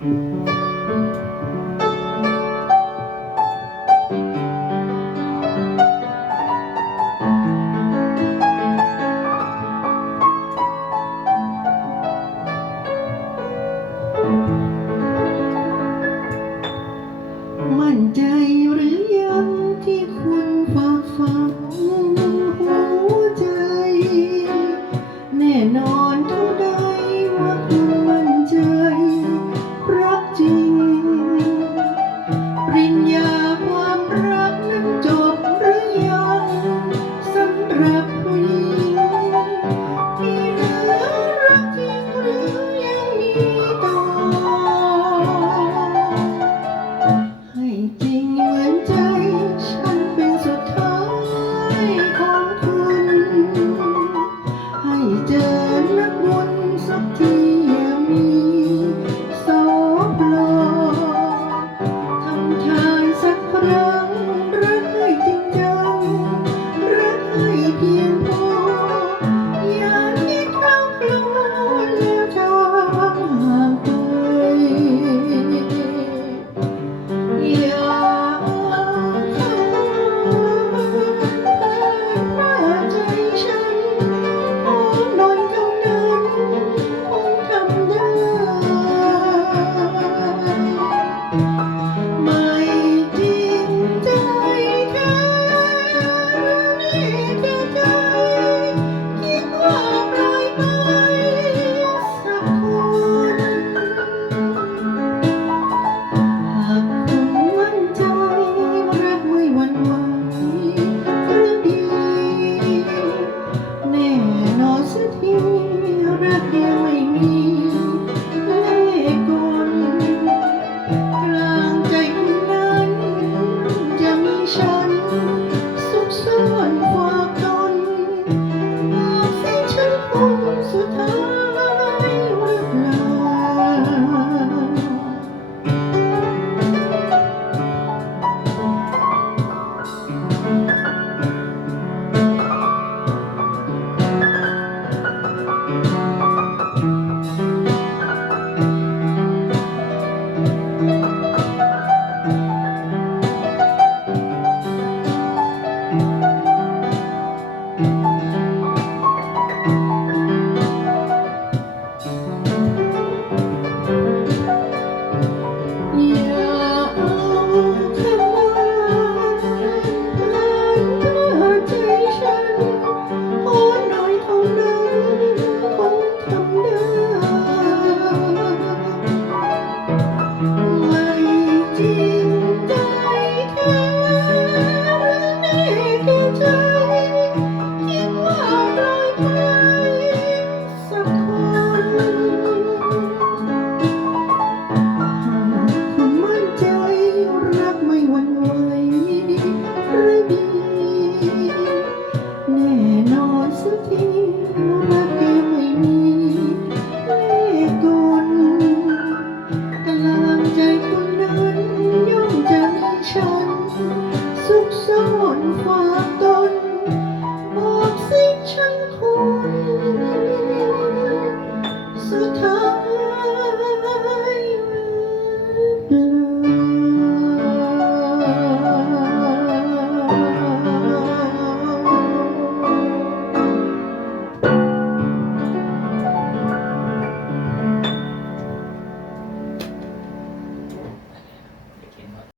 Thank Europe. you. 城